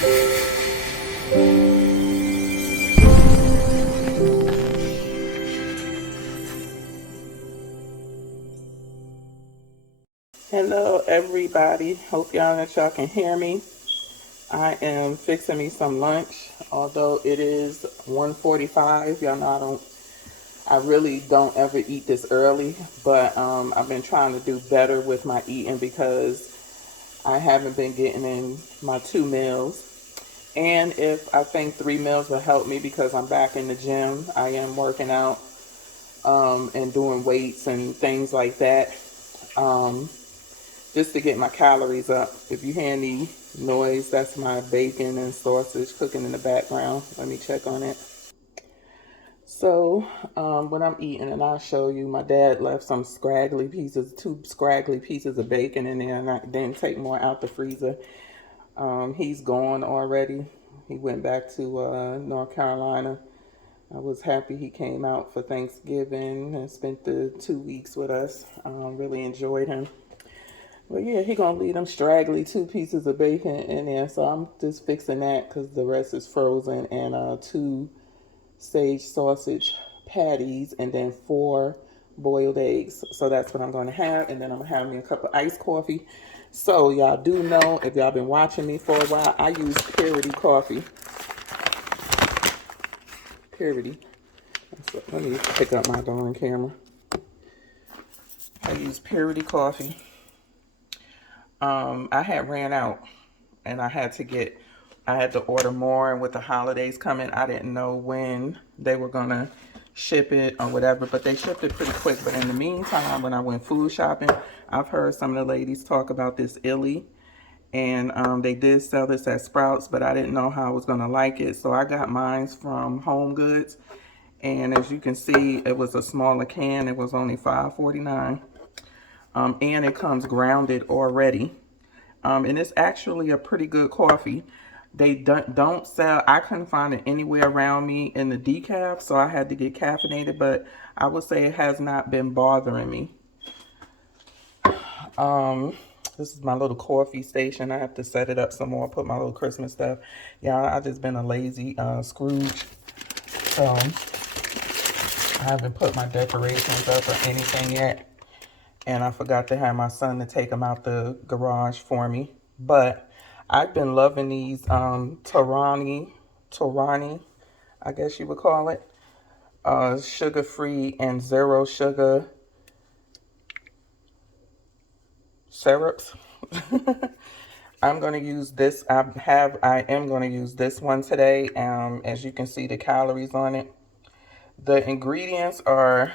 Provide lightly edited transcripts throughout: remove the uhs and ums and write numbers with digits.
Hello everybody, hope y'all can hear me. I am fixing me some lunch, although it is 1:45. Y'all know I really don't ever eat this early, but I've been trying to do better with my eating because I haven't been getting in my 2 meals. And if I think 3 meals will help me because I'm back in the gym, I am working out and doing weights and things like that. Um, just to get my calories up. If you hear any noise, that's my bacon and sausage cooking in the background. Let me check on it. So, what I'm eating, and I'll show you, my dad left some scraggly pieces, 2 scraggly pieces of bacon in there, and I didn't take more out the freezer. He's gone already. He went back to North Carolina. I was happy he came out for Thanksgiving and spent the 2 weeks with us. Really enjoyed him. Well, yeah, he gonna leave them straggly 2 pieces of bacon in there, so I'm just fixing that because the rest is frozen, and 2 sage sausage patties, and then 4 boiled eggs. So that's what I'm gonna have, and then I'm gonna have me a cup of iced coffee. So y'all do know, if y'all been watching me for a while, I use Purity coffee. Purity. So let me pick up my darn camera. I use Purity coffee. I had ran out and I had to order more, and with the holidays coming, I didn't know when they were gonna ship it or whatever, but they shipped it pretty quick. But in the meantime, when I went food shopping, I've heard some of the ladies talk about this illy, and they did sell this at Sprouts, but I didn't know how I was gonna like it, so I got mine from Home Goods, and as you can see, it was a smaller can. It was only $5.49. And it comes grounded already. And it's actually a pretty good coffee. They don't sell, I couldn't find it anywhere around me in the decaf, so I had to get caffeinated, but I would say it has not been bothering me. This is my little coffee station. I have to set it up some more, put my little Christmas stuff. Yeah, I just been a lazy Scrooge, so I haven't put my decorations up or anything yet. And I forgot to have my son to take them out the garage for me. But I've been loving these Torani, I guess you would call it, sugar-free and zero sugar syrups. I'm going to use this. I am going to use this one today. As you can see, the calories on it. The ingredients are,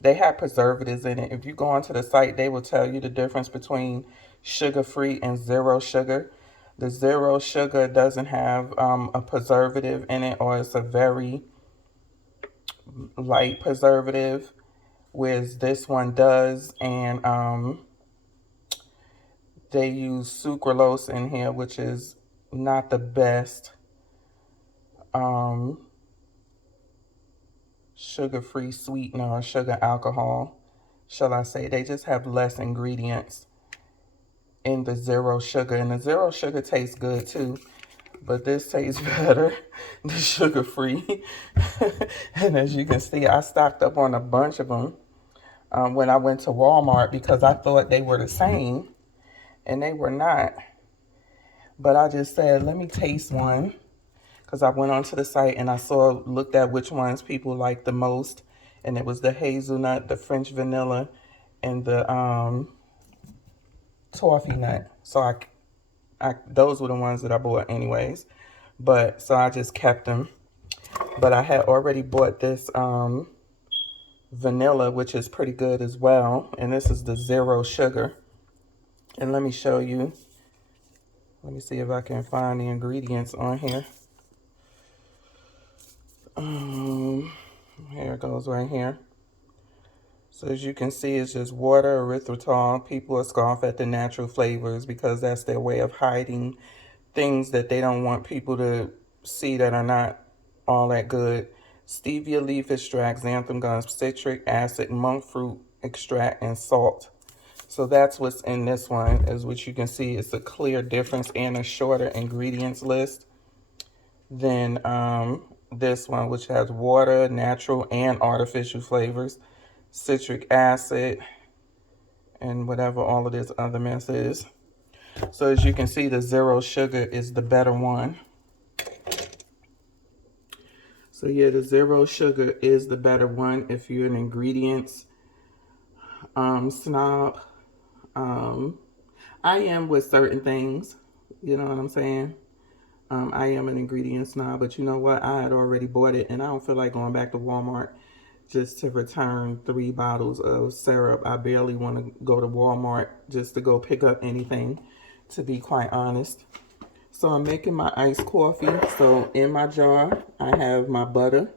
they have preservatives in it. If you go onto the site, they will tell you the difference between sugar-free and zero sugar. The zero sugar doesn't have a preservative in it, or it's a very light preservative, whereas this one does. And they use sucralose in here, which is not the best sugar-free sweetener or sugar alcohol, shall I say. They just have less ingredients in the zero sugar, and the zero sugar tastes good too, but this tastes better, the sugar-free. And as you can see, I stocked up on a bunch of them when I went to Walmart because I thought they were the same, and they were not. But I just said, let me taste one, because I went onto the site and I looked at which ones people like the most, and it was the hazelnut, the French vanilla, and the toffee nut. So those were the ones that I bought anyways. But so I just kept them. But I had already bought this vanilla, which is pretty good as well. And this is the zero sugar. And let me show you. Let me see if I can find the ingredients on here. Here it goes right here. So as you can see, it's just water, erythritol. People scoff at the natural flavors because that's their way of hiding things that they don't want people to see that are not all that good. Stevia leaf extract, xanthan gum, citric acid, monk fruit extract, and salt. So that's what's in this one, as which you can see it's a clear difference and a shorter ingredients list than this one, which has water, natural and artificial flavors, citric acid, and whatever all of this other mess is. So as you can see, the zero sugar is the better one. So yeah, the zero sugar is the better one if you're an ingredients snob. I am with certain things, you know what I'm saying? I am an ingredient snob, but you know what? I had already bought it, and I don't feel like going back to Walmart just to return 3 bottles of syrup. I barely want to go to Walmart just to go pick up anything, to be quite honest. So I'm making my iced coffee. So in my jar, I have my butter.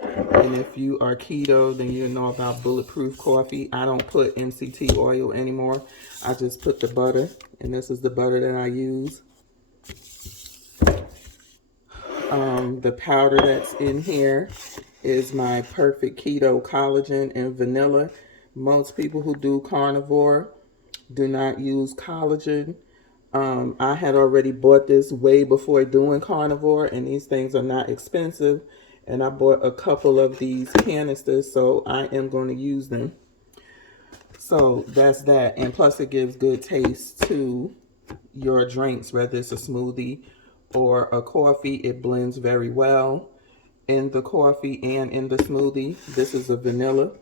And if you are keto, then you know about bulletproof coffee. I don't put MCT oil anymore. I just put the butter, and this is the butter that I use. The powder that's in here is my perfect keto collagen and vanilla. Most people who do carnivore do not use collagen. I had already bought this way before doing carnivore, and these things are not expensive. And I bought a couple of these canisters, so I am going to use them. So that's that. And plus it gives good taste to your drinks, whether it's a smoothie or a coffee. It blends very well in the coffee and in the smoothie. This is a vanilla.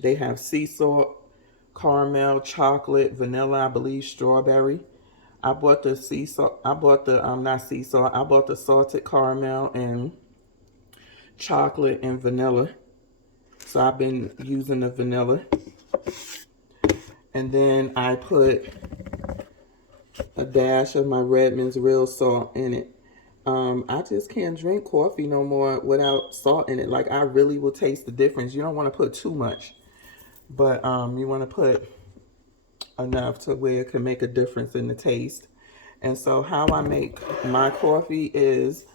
They have sea salt, caramel, chocolate, vanilla, I believe strawberry. I bought the sea salt. I bought the not sea salt. I bought the salted caramel and chocolate and vanilla. So I've been using the vanilla. And then I put a dash of my Redmond's real salt in it. I just can't drink coffee no more without salt in it. Like, I really will taste the difference. You don't want to put too much, but you want to put enough to where it can make a difference in the taste. And so how I make my coffee is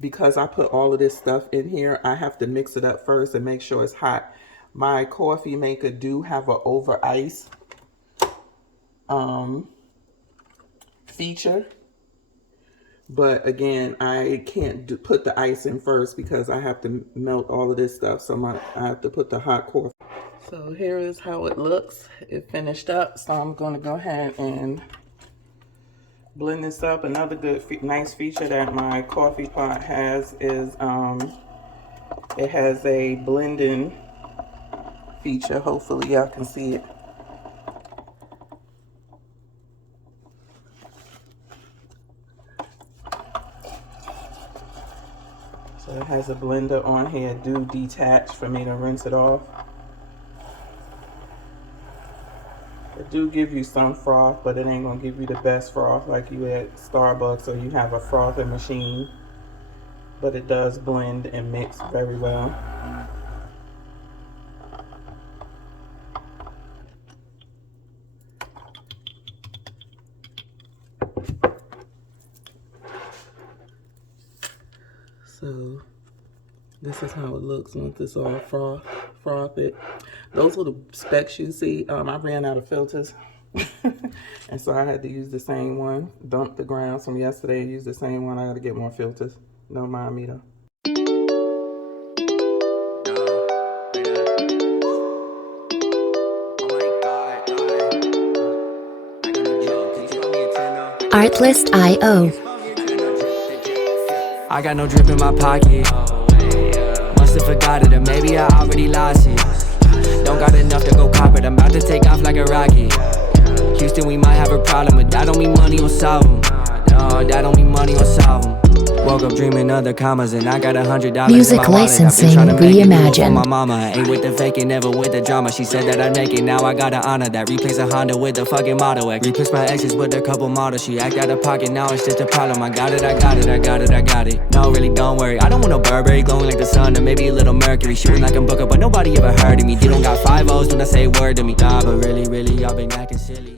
because I put all of this stuff in here, I have to mix it up first and make sure it's hot. My coffee maker do have a over ice feature, but again, I can't put the ice in first because I have to melt all of this stuff. So I have to put the hot coffee. So here is how it looks. It finished up. So I'm going to go ahead and blend this up. Another good, nice feature that my coffee pot has is it has a blending feature. Hopefully y'all can see it. So it has a blender on here. Do detach for me to rinse it off. It do give you some froth, but it ain't gonna give you the best froth like you at Starbucks or you have a frothing machine. But it does blend and mix very well. So this is how it looks once it's all frothed. Those are the specs you see. I ran out of filters. And so I had to use the same one. Dumped the grounds from yesterday and use the same one. I got to get more filters. Don't mind me though. Artlist.io. I got no drip in my pocket. Must've forgot it, or maybe I already lost it. Don't got enough to go cop it. I'm about to take off like a rocket. Houston, we might have a problem, but that don't mean money will solve them. No, that don't mean money will solve them. Woke up dreaming of the commas, and I got $100 Music in my wallet. licensing I've been trying to make it real for reimagined. my mama. I ain't with the faking, never with the drama. She said that I make it, now I gotta honor that. Replace a Honda with the fucking Model X. Replace my exes with a couple models. She act out of pocket, now it's just a problem. I got it, I got it, I got it, I got it. No, really, don't worry. I don't want no Burberry glowing like the sun, or maybe a little Mercury. Shooting like I'm Booker, but nobody ever heard of me. They don't got 5 O's when I say a word to me. Nah, but really, y'all been acting silly.